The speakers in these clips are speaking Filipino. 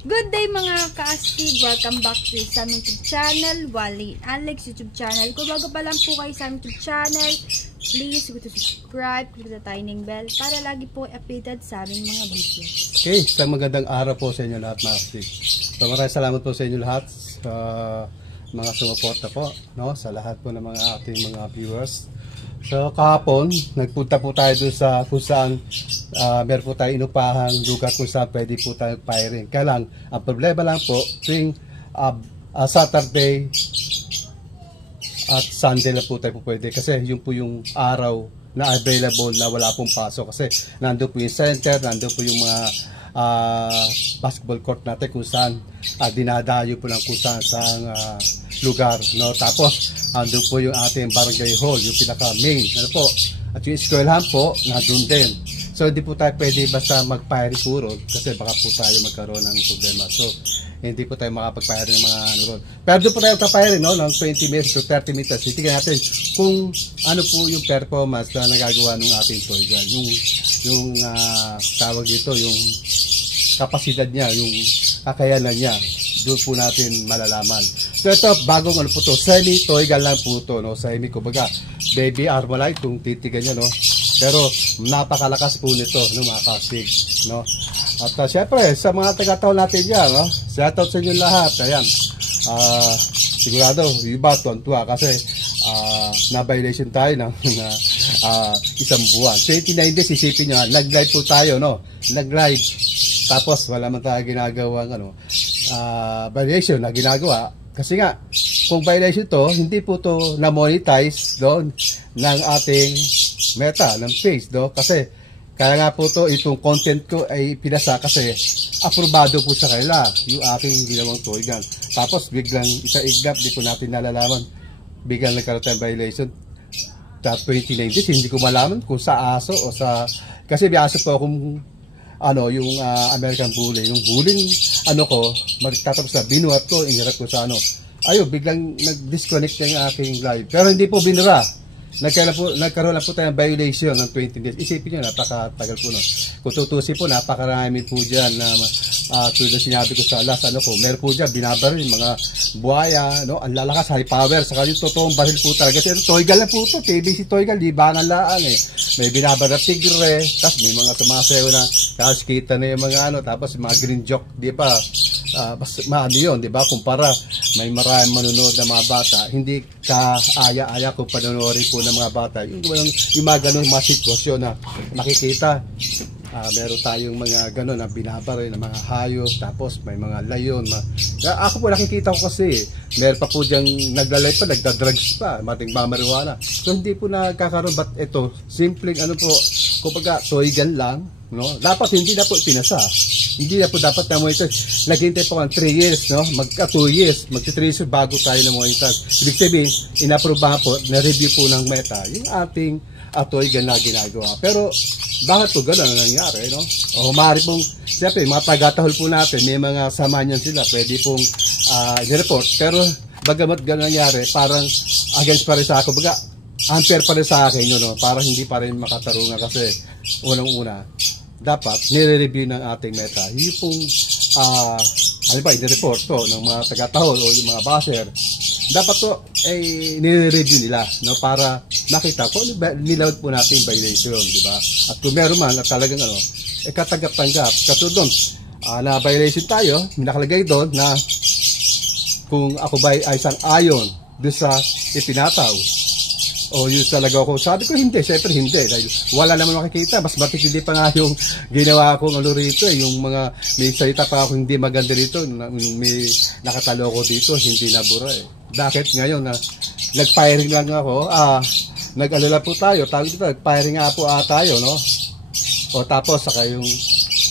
Good day mga ka-astig! Welcome back to sa aming YouTube channel, Wally Alex YouTube channel. Kung bago pa lang po kayo sa aming YouTube channel, please subscribe, click the tiny bell para lagi po updated sa aming mga video. Okay, isang magandang araw po sa inyo lahat mga astig. So maraming salamat po sa inyo lahat sa mga sumuporta po, no? Sa lahat po ng mga ating mga viewers. So kahapon, nagpunta po tayo doon sa kung saan meron po tayo inupahang lugar kung saan pwede po tayo firing. Kaya lang, ang problema lang po, tuwing Saturday at Sunday lang po tayo po pwede. Kasi yun po yung araw na available na wala pong pasok. Kasi nandun po yung center, nandun po yung mga basketball court natin kung saan dinadayo po ng kung saan lugar, no? Tapos andun po yung ating barangay hall, yung pinaka main, ano po, at yung eskwelahan po nandun din. So hindi po tayo pwede basta mag-fire puro kasi baka po tayo magkaroon ng problema. So hindi po tayo makapag-fire ng mga ano ron. Pero doon po tayo magka-fire, no, ng 20 meters to 30 meters. Titignan natin kung ano po yung performance na nagagawa ng ating toy gun. Yung tawag dito, yung kapasidad niya, yung kakayanan niya. Doon po natin malalaman. So ito, bagong ano po to, semi-toy gun lang po to, no? Semi, kumbaga, baby Armalite, kung titigan niya, no? Pero napakalakas po nito, no, mga kasig, no? At syempre, sa mga taga-taon natin yan, no? Shoutout sa inyo lahat, ayan. Sigurado, iba, tuwan-tuwa, kasi na-violation tayo ng isang buwan. 29 days, isipin nyo, nag-live po tayo, no? Nag-live. Tapos, wala man tayo ginagawang, ano, violation na ginagawa. Kasi nga, kung violation to, hindi po to na-monetize doon ng ating meta, ng page, no? Kasi, kaya nga po to, itong content ko ay pinasa kasi aprobado po sa kanila yung aking ginawang toy gun. Tapos, biglang isa iglap, di po natin nalalaman. Biglang nagkaroon tayong violation. That 29 days, hindi ko malaman kung sa aso o sa... Kasi may aso po akong ano, yung American Bully, yung bullying, ano ko, magtatapos na, binuhat ko, inirap ko sa ano. Ayun, biglang nag-disconnect na yung aking live. Pero hindi po binura. Nagkaroon lang po tayong violation ng 20 days. Isipin nyo, napakatagal po, no? Kung tutusin po, napakarami po dyan na tulad na sinabi ko sa last, ano ko, meron po dyan, binabaril, mga buhaya, no? Ang lalakas, high power, saka yung totoong baril po talaga. Kasi toy gun lang po ito, KBC toy gun, di ba laang eh. May binabaril na tigre, tapos may mga sumasayo na, tapos kita na yung mga ano, tapos mga green joke, di ba? Maano yun, di ba? Kumpara, may maraming manunood na mga bata, hindi ka-aya-aya kung panonoorin po ng mga bata. Yung mga ganun mga sitwasyon na nakikita, meron tayong mga ganun na binabaril na mga hayop, tapos may mga layon. Ako po nakikita ko kasi, meron pa po diyang naglalay pa, nagdadrugs pa, mating mamariwana. So hindi po nakakaroon, but ito, simpleng ano po, kumbaga toy gun lang, no? Dapat hindi na po pinasa. Hindi na po dapat na monitor. Naghintay po ng 3 years, no? 2 years, magti 3 years bago tayo na monitor. Ibig sabihin, inaprobahan po, na-review po ng meta, yung ating toy gun na ginagawa. Pero, bakit po gano'n nangyari, no? O maaari pong, siyempre, mga taga-tahol po natin, may mga samanyan sila, pwede pong i-report. Pero, bagamat gano'n nangyari, parang against pa rin sa ako. Baga, unfair pa rin sa akin, no? Parang hindi pa rin makatarungan kasi, unang-una, dapat nire-review ng ating meta. Yung pong, ano ba, i-report to ng mga taga-tahol o yung mga baser. Dapat to ay nire-review nila, no, para makita ko nilawad po natin yung violation, di ba? At kung meron man at talagang ano, katanggap-tanggap. Katulad doon, na violation tayo, nakalagay doon na kung ako ba ay isang ayon doon sa ipinataw o yung talaga ako, sabi ko hindi, syempre hindi, dahil wala naman makikita, mas matindi pa nga yung ginawa akong ano rito, yung mga, may salita pa ako hindi maganda rito, may nakatalo ko dito, hindi nabura eh. Bakit ngayon na nag-firing lang ako, nag-alala po tayo, tawag dito, nag-firing nga po tayo, no? O tapos, saka yung,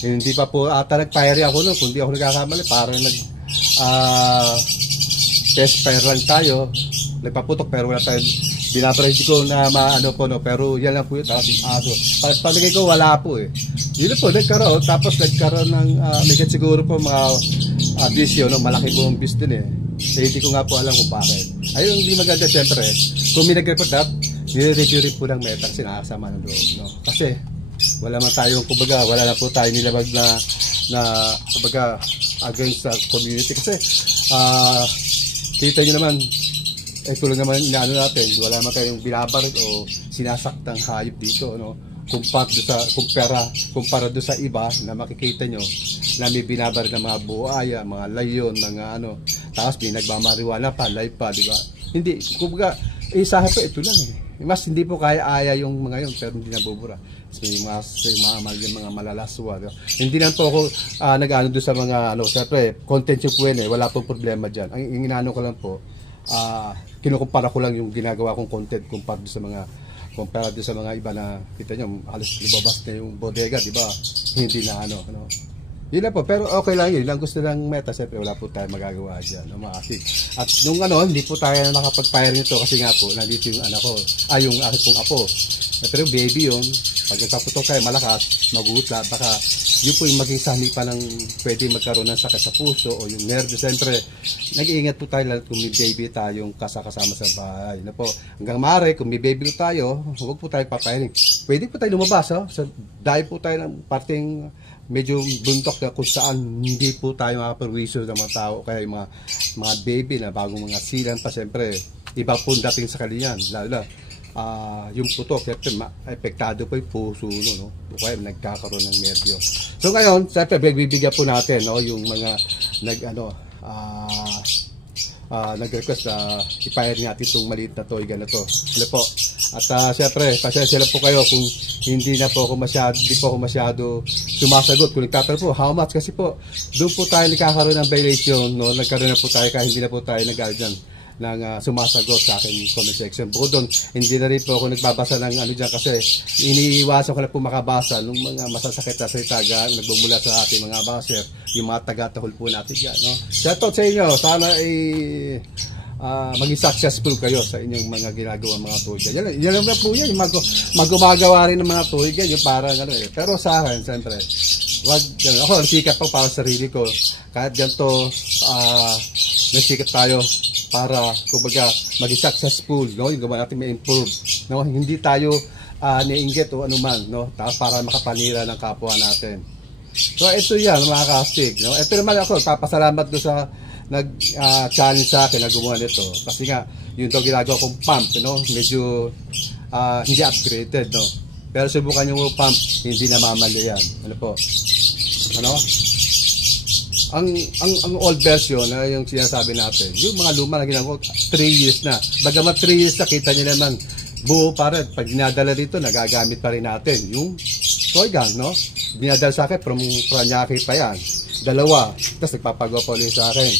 hindi pa po nag-firing ako no, kundi ako nagkakamali, parang test fire lang tayo, nagpaputok pero wala tayong binabaril ko na maano po, no, pero yan lang po yun, tapos yung aso. Pamigay ko, wala po eh. Yun po, nagkaroon, tapos nagkaroon ng, may siguro po mga bisyo, no, malaki po ang bis din eh. So, hindi ko nga po alam kung bakit. Ayun, hindi maganda, siyempre, kung may nag-report that, nire-review rin po ng meta kasi nakakasama ng loob, no. Kasi, wala man tayong, kumbaga, wala na po tayo nilabag na na kumbaga against sa community kasi kita nyo naman tulad naman inaano natin, wala naman tayong binabarit o sinasaktang hayop dito, no? Kumpara do sa iba na makikita nyo na may binabarit ng mga buaya, mga layon, mga ano, tapos nagmamariwana pa, live pa, di ba? Hindi, kumbaga, isa pa ito lang eh. Mas hindi po kaya-aya yung mga yun, pero hindi nabubura. May mga malalaswa. Diba? Hindi lang po ako nag-ano doon sa mga, ano, siyempre, content yung po yun eh, wala pong problema dyan. Ang inaano ko lang po, kinukumpara ko lang yung ginagawa kong content kumpara doon sa mga iba na kita nyo, halos libabas na yung bodega, di ba? Hindi na ano. Yun lang po, pero okay lang yun. Lang gusto ng meta, siyempre wala po tayo magagawa dyan. No, at nung ano, hindi po tayo nakapag-fire nito kasi nga po, nandito yung anak ko, yung aking pong apo. Pero baby yun, pag nagkaputok kayo malakas, magutla, baka yun po yung maging sahli pa ng pwede magkaroon ng sakit sa puso o yung nerve. Siyempre, nag-iingat po tayo lang kung may baby tayong kasama sa bahay. Na po, hanggang maaari, kung may baby tayo, huwag po tayo papayanin. Pwede po tayo lumabas, dahil po tayo ng parting medyo buntok na kung saan hindi po tayo makaperwisyo ng mga tao, kaya yung mga baby na bagong mga silan pa, siyempre iba po dating sa kanila yan, lalo na yung putok, siyempre epektado po yung puso, no? O kaya nagkakaroon ng nervyo. So ngayon, siyempre bibigyan po natin, no, yung mga nag-request na i-fire natin itong maliit na toy ganito. Ano po? At siyempre, pasensya lang po kayo kung hindi po ako masyado sumasagot. Kung nagtatanong po, how much? Kasi po, doon po tayo nagkakaroon ng violation, no? Nagkaroon na po tayo kaya hindi na po tayo nag-guardian ng sumasagot sa akin comment section. Bukod doon, hindi na rin po ako nagbabasa ng ano dyan kasi iniiwasan ko na po makabasa ng mga masasakit na salita nagbumula sa ating mga baser, yung mga taga-tahol po natin dyan. No? Shoutout sa inyo, sana maging successful kayo sa inyong mga ginagawa mga tour guide. Yan lang po yan, magumagawa rin ng mga tour guide, yung parang ano eh. Pero sa akin, siyempre, ako nagsikat pa para sa sarili ko. Kahit ganito, nagsikat tayo para kumbaga maging successful, no? Yung gawa natin may improve, no? Hindi tayo niinggit o anuman, no? Para makapanira ng kapwa natin. So ito yan mga kastig, no? Ito naman ako papasalamat do sa nag-challenge sa akin na gumawa nito kasi nga yun daw ginagawa kong pump, no? Medyo hindi upgraded, no? Pero subukan yung pump, hindi namamali yan. Ano po? Ano? Ang old version na yung sinasabi natin, yung mga luma na ginagawa 3 years na. Bagamat 3 years na, kita nyo naman buo pa rin. Pag dinadala dito, nagagamit pa rin natin yung toy gun, no? Dinadala sa akin from Paranaque pa yan. 2, tapos nagpapagawa pa ulit sa akin.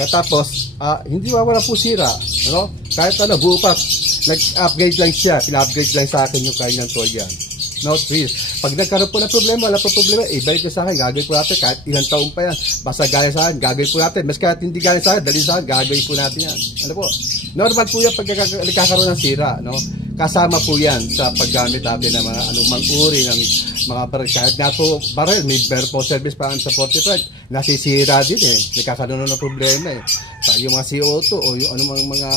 Kaya tapos, hindi wala po sira, no? Kahit ano, buo pa, nag-upgrade lang siya, pina-upgrade lang sa akin yung kanyang toy gun. No, please. Pag nagkaroon po ng problema, wala po problema, ibalik ko sa akin, gagawin po natin, kahit ilang taon pa yan, basta gaya sa akin, gagawin po natin. Mas kahit hindi gaya sa akin, dali sa akin, gagawin po natin yan. Ano po? Normal po yan pag nagkakaroon ng sira, no? Kasama po yan sa paggamit natin ng mga anumang uri ng mga baril. Kahit nga po baril, may bear po service pa sa 45, nasisira din eh. Nagkakaroon ng problema eh. Yung mga CO2 o yung anumang mga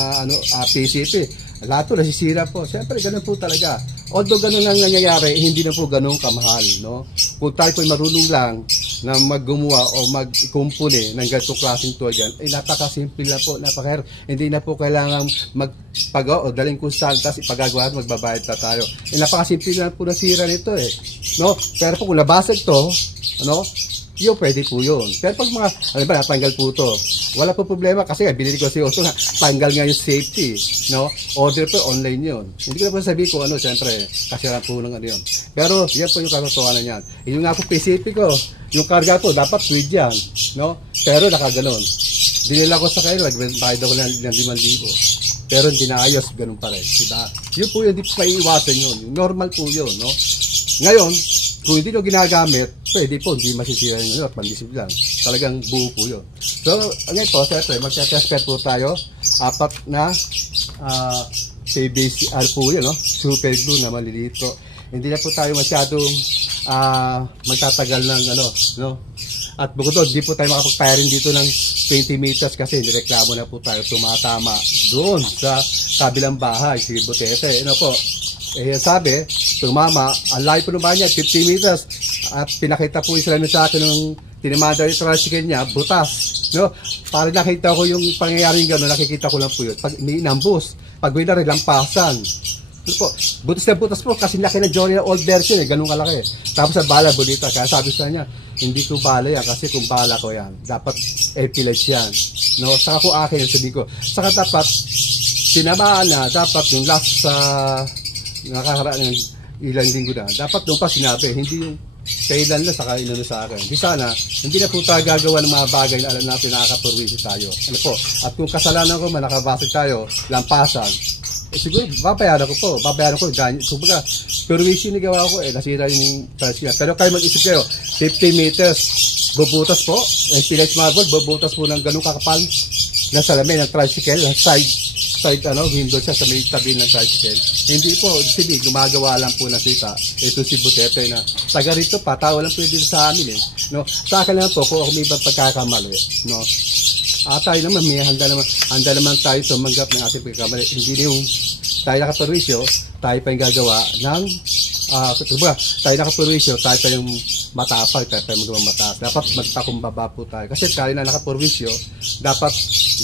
PCP, lahat po nasisira po. Siyempre, ganun po talaga. Although ganun ang nangyayari, hindi na po ganun kamahal, no? Kung tayo po marunong lang na maggumawa o mag-kumpuni ng ganitong klaseng toy gun, ay napakasimple na po, hindi na po kailangan magpagawa o daling kung saan, tapos ipagagawa at magbabayad na tayo. Napakasimple na po nasira nito eh, no? Pero po kung nabasag to, ano, yun, pwede po yun. Pero pag mga, ano ba, natanggal po to, wala po problema kasi nga, binili ko si Oso nga, tanggal nga yung safety, no? Order po, online yun. Hindi ko na po sabihin ko, ano, siyempre, kasi lang po ng ano yun. Pero, yan po yung katotohanan yan. Yung nga po, PCP ko, yung karga po, dapat with yan, no? Pero, nakaganon. Dinila ko sa kayo, nagbayad ako ng 5,000. Pero, hindi naayos, ganun pa rin, diba? Yun po yun, hindi pa iiwasan yun. Normal po yun, no? Ngayon, kung hindi nyo ginagamit, pwede po, hindi masisira nyo at pandisip lang. Talagang buo po yun. So, ngayon po, siyempre, magte-test po tayo. 4 na CBCR po yun, no? Super glue na maliliit po. Hindi na po tayo masyadong magtatagal ng ano, no? At bukod doon, hindi po tayo makapag-firing dito ng 20 meters kasi nireklamo na po tayo tumatama doon sa kabilang bahay, si Butete. Ano po? Sabi, tumama, ang layo po ng bahay niya, 50 meters. At pinakita po yung salamin sa akin ng tinamada yung tricycle niya, butas. No? Para nakita ko yung pangyayari gano'n, nakikita ko lang po yun. Pag may inambus, pag may narilampasan. Ano po, butas na butas po, kasi laki na Johnny na old version, ganun kalaki. Tapos sa bala, bonita. Kaya sabi sa niya, hindi ko bala yan, kasi kung bala ko yan, dapat epilage yan. No? Saka kung akin, sabi ko. Saka dapat, tinamaan na, dapat yung last sa nakakaraan ng ilang linggo na, dapat doon pa sinabi, hindi yung kailan na saka inano sa akin. Di sana, hindi na po tayo gagawa ng mga bagay na alam natin nakakapurwisi tayo. Ano po? At kung kasalanan ko man, nakabasig tayo, lampasan, siguro, babayaran ko po. Babayaran ko. Kumbaga, purwisi ni gawa ko, nasira yung tricycle. Pero kayo mag-isip kayo, 50 meters, bubutas po, Pilites Marble, bubutas po ng ganung kakapal na salamin ng tricycle, side window siya sa may tabi ng tricycle. Hindi po, hindi, gumagawa lang po na kita. Ito si Butete na taga rito pa, tao lang pwede sa amin eh. No? Sa akin lang po, kung ako may ibang pagkakamali. No? Tayo naman, may handa naman tayo tumanggap ng ating pagkakamali. Hindi yung tayo nakaperwisyo, tayo pa yung gagawa ng tayo nakaperwisyo, tayo pa yung matapag, tayo pa yung magawang mataas. Dapat magpakumbaba po tayo. Kasi tayo na nakaperwisyo, dapat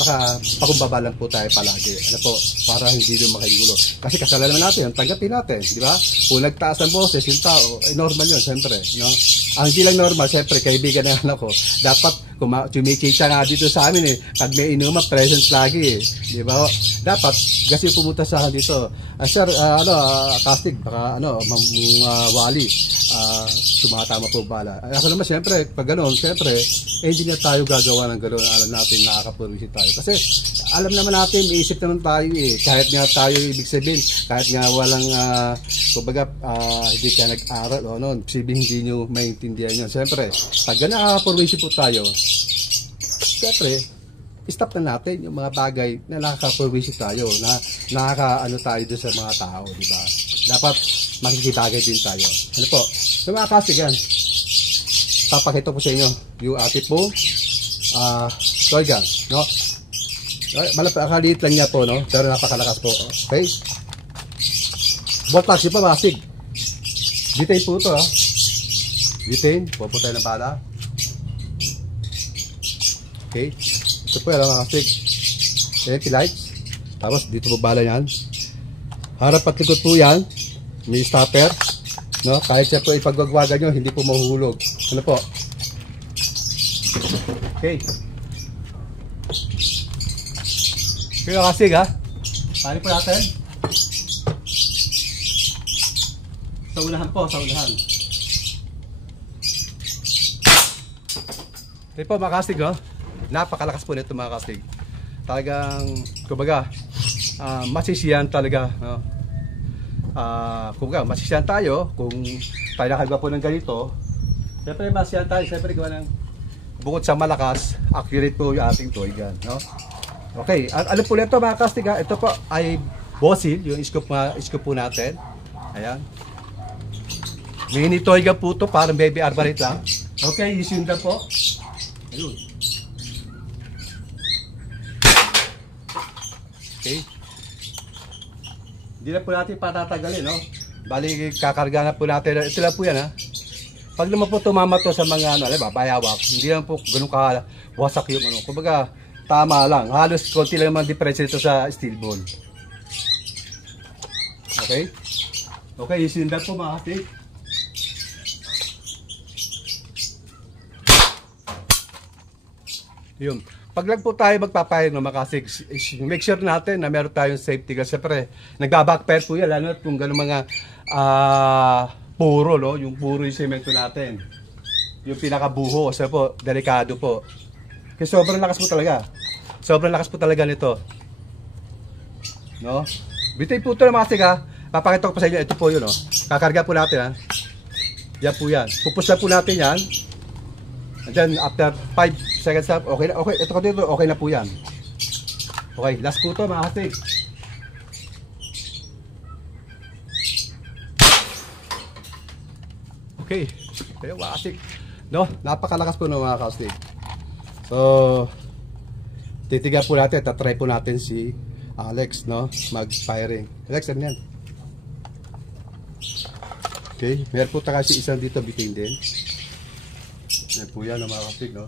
nakapakumbaba lang po tayo palagi. Ano po, para hindi nyo makigulo. Kasi kasalanan natin, tanggapin natin, di ba? Kung nagtaas ng boses, yung tao, normal yun, siyempre. No? Ang hindi lang normal, siyempre, kaibigan na ako, dapat tumikita nga dito sa amin eh. Pag may inuman, present lagi eh. Di ba? Dapat, kasi pumunta sa akin dito. Sir, Kastig, baka Wally, tumatama po bala. Ako naman, siyempre, pag gano'n, siyempre, hindi na tayo gagawa ng gano'n. Alam natin, nakakapurwisi tayo. Kasi, alam naman natin, may isip naman tayo eh. Kahit nga tayo, ibig sabihin, kahit nga walang, kumbaga, hindi ka nag-aral o ano, sabihin hindi nyo maintindihan yun. Siyempre, pag nakakapurwisi po tayo, siyempre, stop na natin yung mga bagay na nakakapurwisi tayo, na nakakaano tayo doon sa mga tao, di ba? Dapat makikibagay din tayo. Ano po? So mga kasigan, papakita ko sa inyo yung ate po toy gun, no? Akaliit lang niya po, no? Pero napakalakas po. Okay? Voltage pa, masig. Detain po ito, ha? Detain. Pupo tayo ng bala. Okay? Ito po, alam mga kasig. Ayan, lights. Tapos, dito po bala yan. Harap at likod po yan. May stopper. No? Kahit siya po ipagwagwagan nyo, hindi po mahuhulog. Ano po? Okay. Kaya kasig, ha? Paano po natin? Sa unahan po, sa unahan. Okay po, mga kasig, oh. Napakalakas po nito mga kastig. Talagang, kumbaga, masisiyan talaga. No? Kumbaga, masisiyan tayo kung tayo nakagawa po ng ganito. Siyempre, masisiyan tayo. Siyempre, gawa ng bukod sa malakas, accurate po yung ating toy gun. No? Okay, ano po nito mga kastig? Ito po ay Bosil, yung scope po natin. Ayan. Mini toy gun po ito, parang baby arbalite lang. Okay, isinda po. Ayun. Okay. Hindi na po natin patatagalin, no? Bali, kakarga na po natin. Ito lang po yan, ha? Pag naman po tumama to sa mga, bayawak, hindi lang po ganun kawasak yung, kumbaga, tama lang. Halos konti lang naman diferensya ito sa steel ball. Okay? Okay, isinda po mga kastig. Yun. Pag lang po tayo magpapahid ng makasig, make sure natin na meron tayong safety. Kasi siyempre, nagbabackfire po yan. Lalo kung gano'ng mga puro, no? Yung puro yung semento natin. Yung pinakabuho. Kasi po, delikado po. Kasi sobrang lakas po talaga. Sobrang lakas po talaga nito. No? Bitay po ito ng makasig, ha. Papakita ko pa sa inyo. Ito po yun, no? Kakarga po natin, ha. Yan po yan. Pupusla po natin yan. And then after 5 seconds na, okay na, okay, ito ko dito, okay na po yan. Okay, last po ito mga kastig. Okay, kaya mga kastig. No, napakalakas po ng mga kastig. So, titiga po natin, tatry po natin si Alex, no, mag-firing. Alex, ano yan? Okay, meron po tayo si isang dito, bitin din. Yan po yan, no, mga kapatid, no?